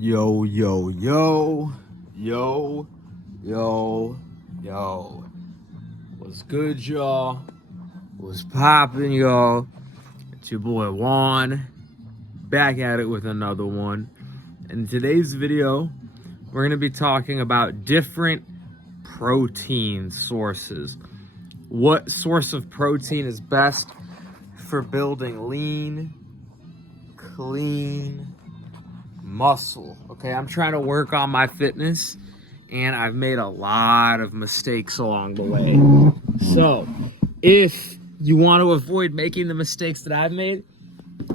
Yo, yo, yo, yo, yo. What's good, y'all? What's poppin', y'all? It's your boy Juan, back at it with another one. In today's video, we're gonna be talking about different protein sources. What source of protein is best for building lean, clean muscle? Okay, I'm trying to work on my fitness and I've made a lot of mistakes along the way. So if you want to avoid making the mistakes that I've made,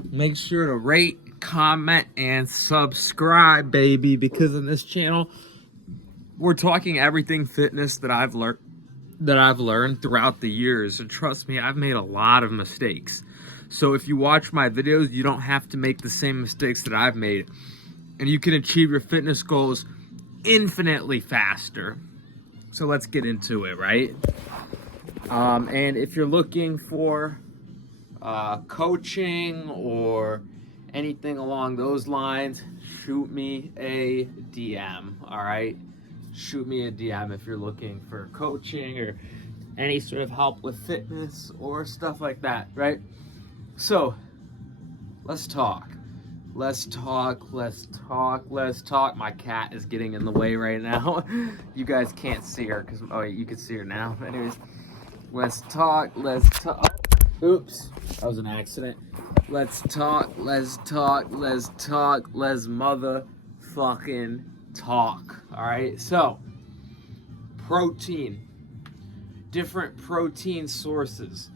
make sure to rate, comment, and subscribe, baby, because in this channel we're talking everything fitness that I've learned throughout the years. And trust me, I've made a lot of mistakes. So if you watch my videos, you don't have to make the same mistakes that I've made, and you can achieve your fitness goals infinitely faster. So let's get into it, right? And if you're looking for coaching or anything along those lines, shoot me a DM, all right? Shoot me a DM if you're looking for coaching or any sort of help with fitness or stuff like that, right? So let's talk. Let's talk. My cat is getting in the way right now. You guys can't see her because, oh, you can see her now. Anyways, let's talk. Oops, that was an accident. Let's motherfucking talk. All right, so protein, different protein sources.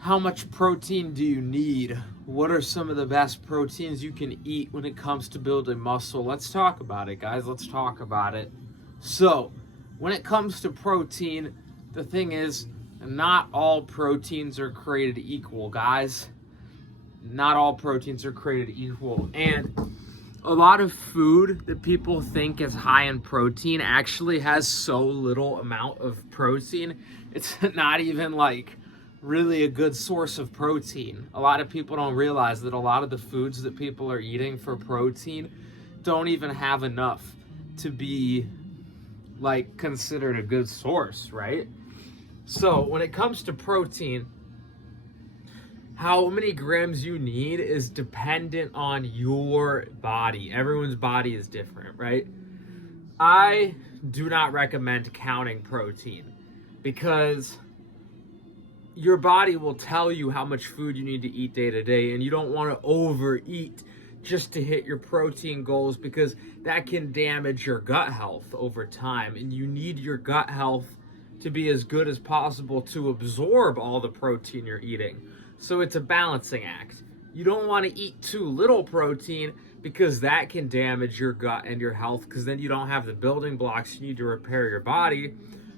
How much protein do you need? What are some of the best proteins you can eat when it comes to building muscle? Let's talk about it, guys. Let's talk about it. So, when it comes to protein, the thing is, not all proteins are created equal, guys. Not all proteins are created equal. And a lot of food that people think is high in protein actually has so little amount of protein. It's not even like really a good source of protein. A lot of people don't realize that a lot of the foods that people are eating for protein don't even have enough to be like considered a good source, right? So when it comes to protein, how many grams you need is dependent on your body. Everyone's body is different, right? I do not recommend counting protein because your body will tell you how much food you need to eat day to day, and you don't want to overeat just to hit your protein goals because that can damage your gut health over time, and you need your gut health to be as good as possible to absorb all the protein you're eating. So it's a balancing act. You don't want to eat too little protein because that can damage your gut and your health, because then you don't have the building blocks you need to repair your body.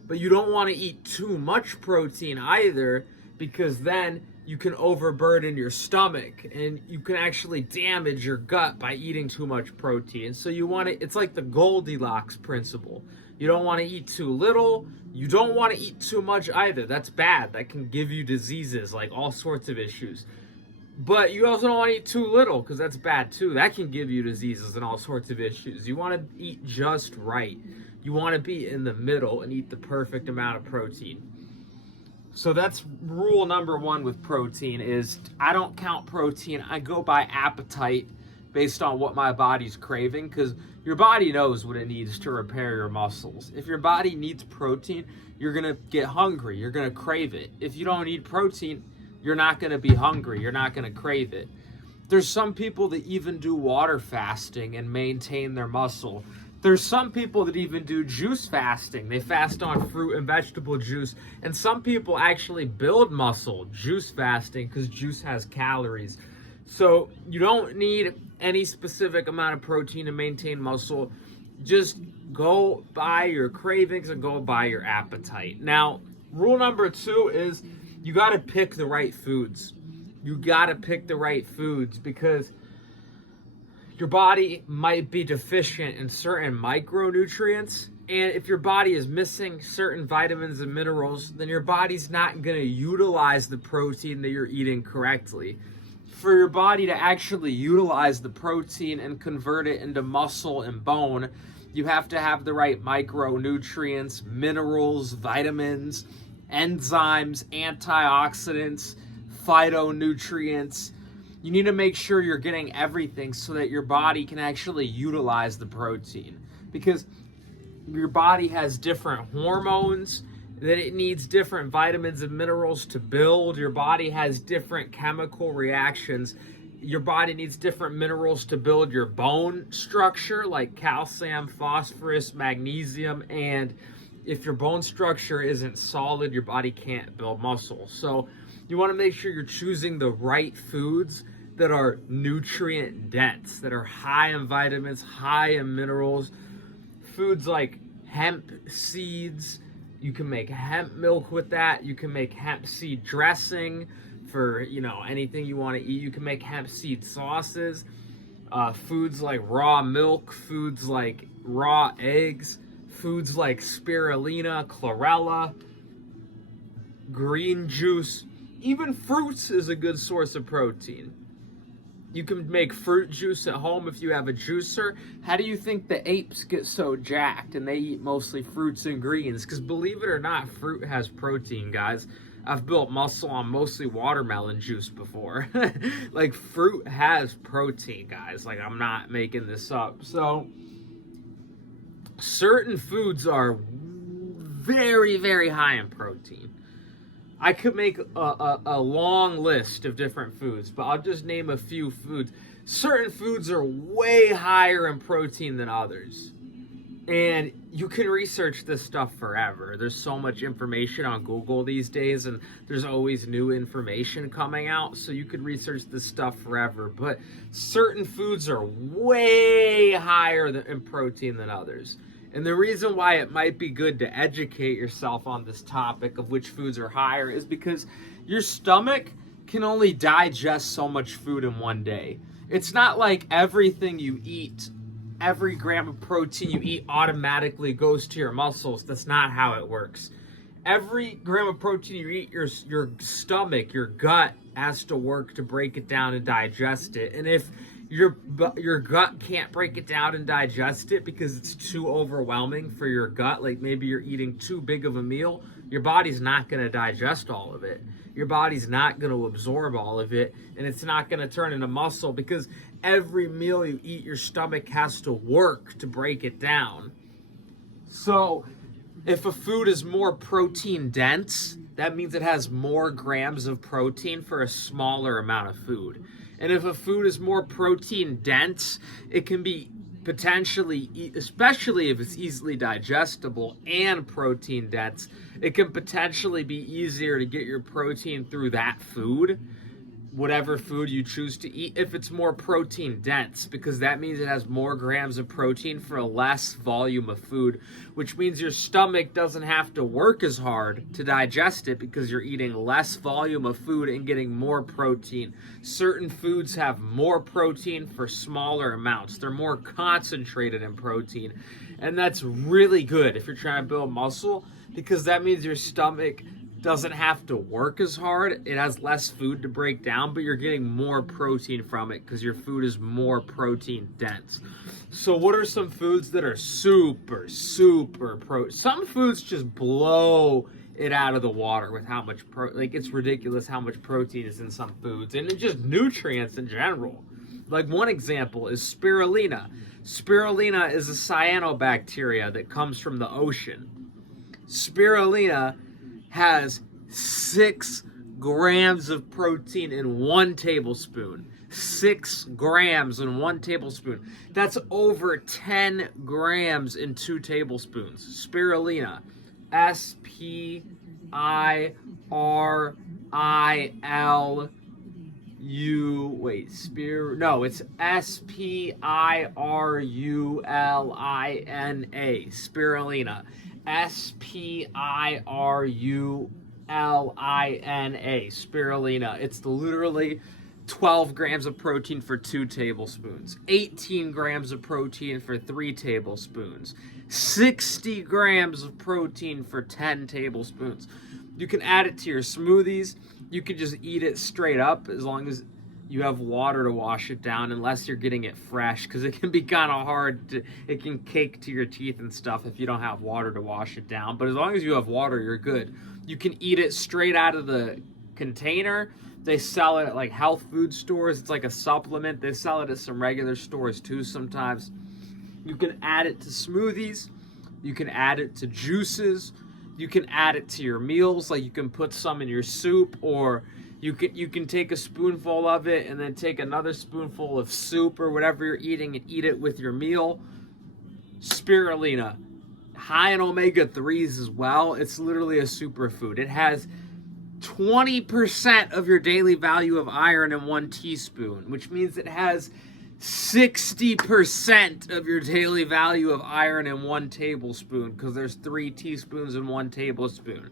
But you don't want to eat too much protein either, because then you can overburden your stomach and you can actually damage your gut by eating too much protein. So you want to, it's like the Goldilocks principle. You don't want to eat too little. You don't want to eat too much either. That's bad. That can give you diseases, like all sorts of issues. But you also don't want to eat too little, because that's bad too. That can give you diseases and all sorts of issues. You want to eat just right. You want to be in the middle and eat the perfect amount of protein. So that's rule number one with protein is I don't count protein. I go by appetite based on what my body's craving, because your body knows what it needs to repair your muscles. If your body needs protein, you're going to get hungry. You're going to crave it. If you don't need protein, you're not going to be hungry. You're not going to crave it. There's some people that even do water fasting and maintain their muscle. There's some people that even do juice fasting. They fast on fruit and vegetable juice. And some people actually build muscle juice fasting because juice has calories. So you don't need any specific amount of protein to maintain muscle. Just go by your cravings and go by your appetite. Now, rule number two is you got to pick the right foods. You got to pick the right foods because your body might be deficient in certain micronutrients, and if your body is missing certain vitamins and minerals, then your body's not going to utilize the protein that you're eating correctly. for your body to actually utilize the protein and convert it into muscle and bone, you have to have the right micronutrients, minerals, vitamins, enzymes, antioxidants, phytonutrients. You need to make sure you're getting everything so that your body can actually utilize the protein, because your body has different hormones that it needs, different vitamins and minerals to build. Your body has different chemical reactions. Your body needs different minerals to build your bone structure, like calcium, phosphorus, magnesium, and if your bone structure isn't solid, your body can't build muscle. So you want to make sure you're choosing the right foods that are nutrient dense, that are high in vitamins, high in minerals. Foods like hemp seeds, you can make hemp milk with that. You can make hemp seed dressing for, anything you want to eat. You can make hemp seed sauces. Foods like raw milk, foods like raw eggs, foods like spirulina, chlorella, green juice. Even fruits is a good source of protein. You can make fruit juice at home if you have a juicer. How do you think the apes get so jacked and they eat mostly fruits and greens? Because believe it or not, fruit has protein, guys. I've built muscle on mostly watermelon juice before. Like, fruit has protein, guys. Like, I'm not making this up. So, certain foods are very, very high in protein. I could make a long list of different foods, but I'll just name a few foods. Certain foods are way higher in protein than others. And you can research this stuff forever. There's so much information on Google these days, and there's always new information coming out, so you could research this stuff forever. But certain foods are way higher in protein than others. And the reason why it might be good to educate yourself on this topic of which foods are higher is because your stomach can only digest so much food in one day. It's not like everything you eat, every gram of protein you eat automatically goes to your muscles. That's not how it works. Every gram of protein you eat, your stomach, your gut has to work to break it down and digest it. And if your gut can't break it down and digest it because it's too overwhelming for your gut, like maybe you're eating too big of a meal, your body's not going to digest all of it. Your body's not going to absorb all of it, and it's not going to turn into muscle because every meal you eat, your stomach has to work to break it down. So if a food is more protein dense, that means it has more grams of protein for a smaller amount of food. And if a food is more protein dense, it can be potentially, especially if it's easily digestible and protein dense, it can potentially be easier to get your protein through that food, whatever food you choose to eat, if it's more protein dense, because that means it has more grams of protein for a less volume of food, which means your stomach doesn't have to work as hard to digest it because you're eating less volume of food and getting more protein. Certain foods have more protein for smaller amounts. They're more concentrated in protein, and that's really good if you're trying to build muscle, because that means your stomach doesn't have to work as hard. It has less food to break down, but you're getting more protein from it because your food is more protein dense. So what are some foods that are super some foods just blow it out of the water with how much it's ridiculous how much protein is in some foods, and it's just nutrients in general. Like, one example is spirulina. Spirulina is a cyanobacteria that comes from the ocean. Spirulina has 6 grams of protein in 1 tablespoon. 6 grams in 1 tablespoon. That's over 10 grams in 2 tablespoons. Spirulina. It's Spirulina. Spirulina. Spirulina. Spirulina. It's literally 12 grams of protein for 2 tablespoons. 18 grams of protein for 3 tablespoons. 60 grams of protein for 10 tablespoons. You can add it to your smoothies. You can just eat it straight up as long as you have water to wash it down, unless you're getting it fresh, because it can be kind of hard it can cake to your teeth and stuff if you don't have water to wash it down. But as long as you have water, you're good. You can eat it straight out of the container. They sell it at like health food stores. It's like a supplement. They sell it at some regular stores too sometimes. You can add it to smoothies. You can add it to juices. You can add it to your meals. Like you can put some in your soup, or you can take a spoonful of it and then take another spoonful of soup or whatever you're eating and eat it with your meal. Spirulina, high in omega-3s as well. It's literally a superfood. It has 20% of your daily value of iron in 1 teaspoon, which means it has 60% of your daily value of iron in 1 tablespoon, because there's 3 teaspoons in 1 tablespoon.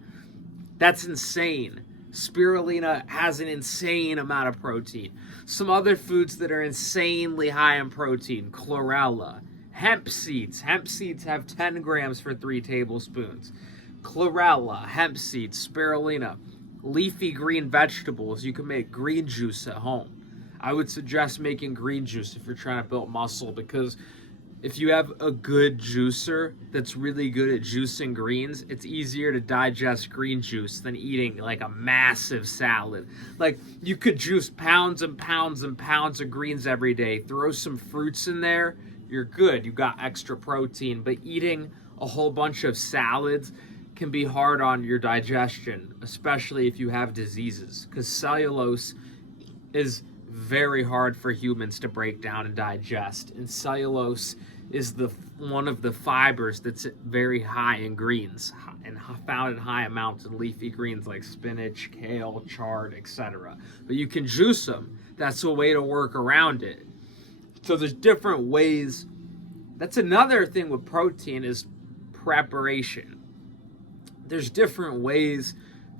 That's insane. Spirulina has an insane amount of protein. Some other foods that are insanely high in protein: chlorella, hemp seeds. Hemp seeds have 10 grams for 3 tablespoons. Chlorella, hemp seeds, spirulina. Leafy green vegetables. You can make green juice at home. I would suggest making green juice if you're trying to build muscle, because if you have a good juicer that's really good at juicing greens, it's easier to digest green juice than eating like a massive salad. Like, you could juice pounds and pounds and pounds of greens every day. Throw some fruits in there, you're good. You got extra protein. But eating a whole bunch of salads can be hard on your digestion, especially if you have diseases, because cellulose is very hard for humans to break down and digest. And cellulose is one of the fibers that's very high in greens and found in high amounts in leafy greens like spinach, kale, chard, etc. But you can juice them. That's a way to work around it. So there's different ways. That's another thing with protein, is preparation. There's different ways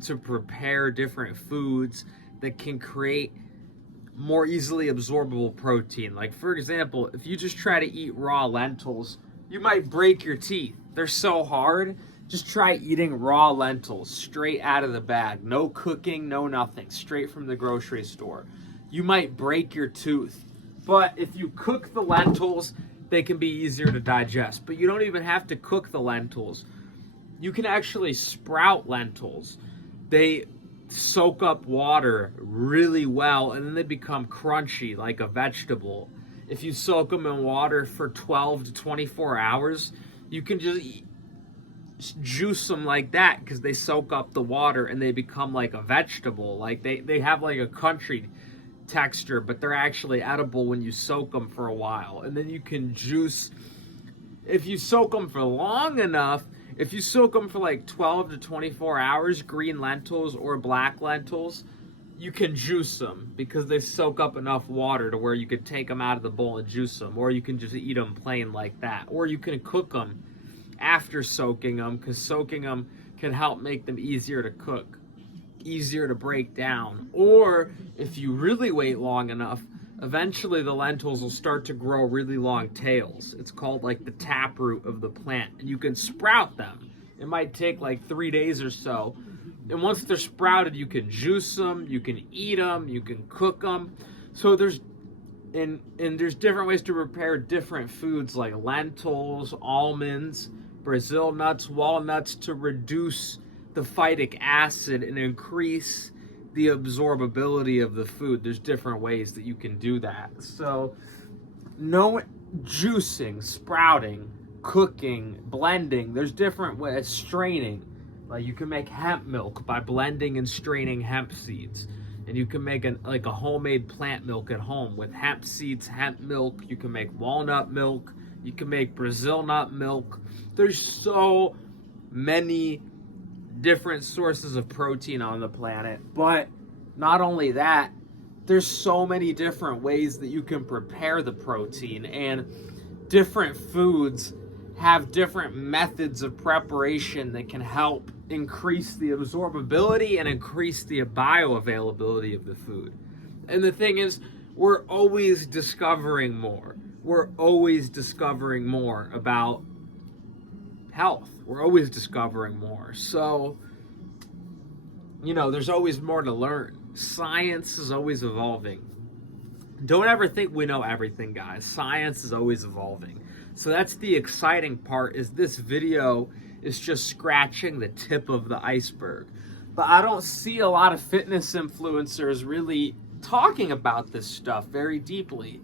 to prepare different foods that can create more easily absorbable protein. Like, for example, if you just try to eat raw lentils, you might break your teeth. They're so hard. Just try eating raw lentils straight out of the bag. No cooking, no nothing. Straight from the grocery store. You might break your tooth. But if you cook the lentils, they can be easier to digest. But you don't even have to cook the lentils. You can actually sprout lentils. They soak up water really well, and then they become crunchy like a vegetable. If you soak them in water for 12 to 24 hours, you can just juice them like that, because they soak up the water and they become like a vegetable. Like they have like a crunchy texture, but they're actually edible when you soak them for a while. And then you can juice. If you soak them for long enough, if you soak them for like 12 to 24 hours, green lentils or black lentils, you can juice them, because they soak up enough water to where you could take them out of the bowl and juice them. Or you can just eat them plain like that. Or you can cook them after soaking them, because soaking them can help make them easier to cook, easier to break down. Or if you really wait long enough, eventually the lentils will start to grow really long tails. It's called like the taproot of the plant, and you can sprout them. It might take like 3 days or so. And once they're sprouted, you can juice them, you can eat them, you can cook them. So there's different ways to prepare different foods like lentils, almonds, Brazil nuts, walnuts, to reduce the phytic acid and increase the absorbability of the food. There's different ways that you can do that. So juicing, sprouting, cooking, blending, there's different ways. Straining, like you can make hemp milk by blending and straining hemp seeds. And you can make a homemade plant milk at home with hemp seeds, hemp milk. You can make walnut milk. You can make Brazil nut milk. There's so many different sources of protein on the planet. But not only that, there's so many different ways that you can prepare the protein, and different foods have different methods of preparation that can help increase the absorbability and increase the bioavailability of the food. And the thing is, we're always discovering more. We're always discovering more about health. We're always discovering more. So, there's always more to learn. Science is always evolving. Don't ever think we know everything, guys. Science is always evolving. So that's the exciting part, is this video is just scratching the tip of the iceberg. But I don't see a lot of fitness influencers really talking about this stuff very deeply.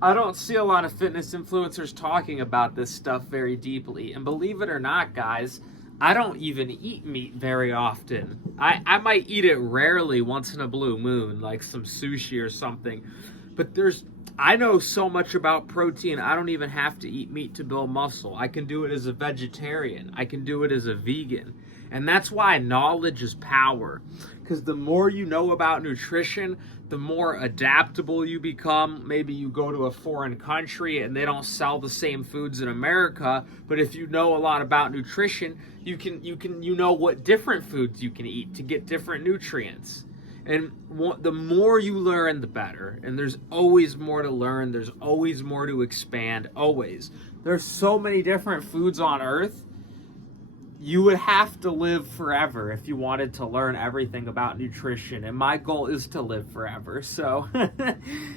I don't see a lot of fitness influencers talking about this stuff very deeply. And believe it or not, guys, I don't even eat meat very often. I might eat it rarely, once in a blue moon, like some sushi or something. But I know so much about protein, I don't even have to eat meat to build muscle. I can do it as a vegetarian. I can do it as a vegan. And that's why knowledge is power. Because the more you know about nutrition, the more adaptable you become. Maybe you go to a foreign country and they don't sell the same foods in America, but if you know a lot about nutrition, you know what different foods you can eat to get different nutrients. And the more you learn, the better. And there's always more to learn. There's always more to expand. Always. There's so many different foods on Earth. You would have to live forever if you wanted to learn everything about nutrition. And my goal is to live forever. So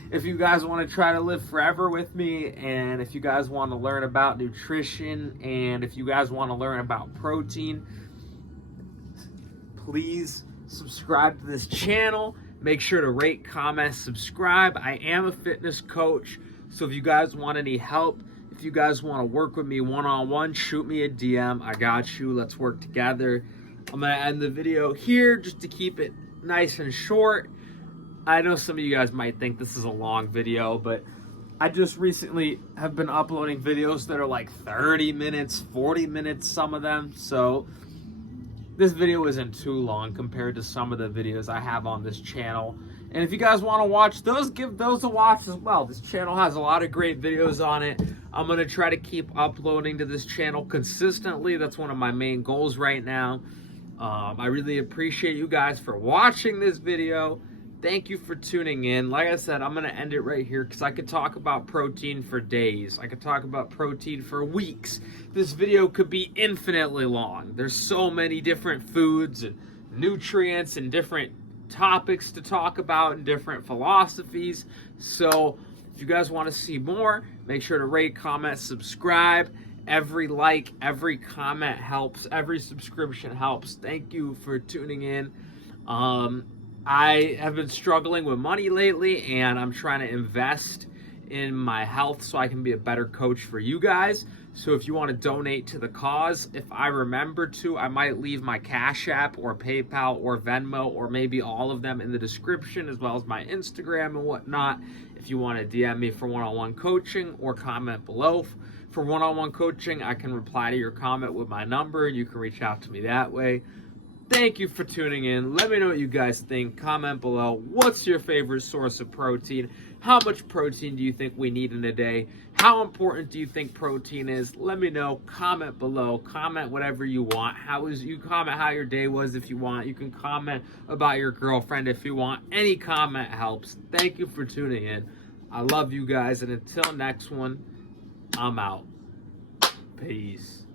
if you guys want to try to live forever with me, and if you guys want to learn about nutrition, and if you guys want to learn about protein, please subscribe to this channel. Make sure to rate, comment, subscribe. I am a fitness coach, so if you guys want any help, if you guys want to work with me one-on-one, shoot me a DM. I got you. Let's work together. I'm going to end the video here just to keep it nice and short. I know some of you guys might think this is a long video, but I just recently have been uploading videos that are like 30 minutes, 40 minutes, some of them. So this video isn't too long compared to some of the videos I have on this channel. And if you guys want to watch those, give those a watch as well. This channel has a lot of great videos on it. I'm going to try to keep uploading to this channel consistently. That's one of my main goals right now. I really appreciate you guys for watching this video. Thank you for tuning in. Like I said, I'm going to end it right here because I could talk about protein for days. I could talk about protein for weeks. This video could be infinitely long. There's so many different foods and nutrients and different topics to talk about and different philosophies. So if you guys want to see more, make sure to rate, comment, subscribe. Every like, every comment helps. Every subscription helps. Thank you for tuning in. I have been struggling with money lately, and I'm trying to invest in my health so I can be a better coach for you guys. So if you want to donate to the cause, if I remember to, I might leave my Cash App or PayPal or Venmo or maybe all of them in the description, as well as my Instagram and whatnot. If you want to DM me for one-on-one coaching or comment below. For one-on-one coaching, I can reply to your comment with my number. You can reach out to me that way. Thank you for tuning in. Let me know what you guys think. Comment below. What's your favorite source of protein? How much protein do you think we need in a day? How important do you think protein is? Let me know. Comment below. Comment whatever you want. You comment how your day was if you want. You can comment about your girlfriend if you want. Any comment helps. Thank you for tuning in. I love you guys, and until next one, I'm out. Peace.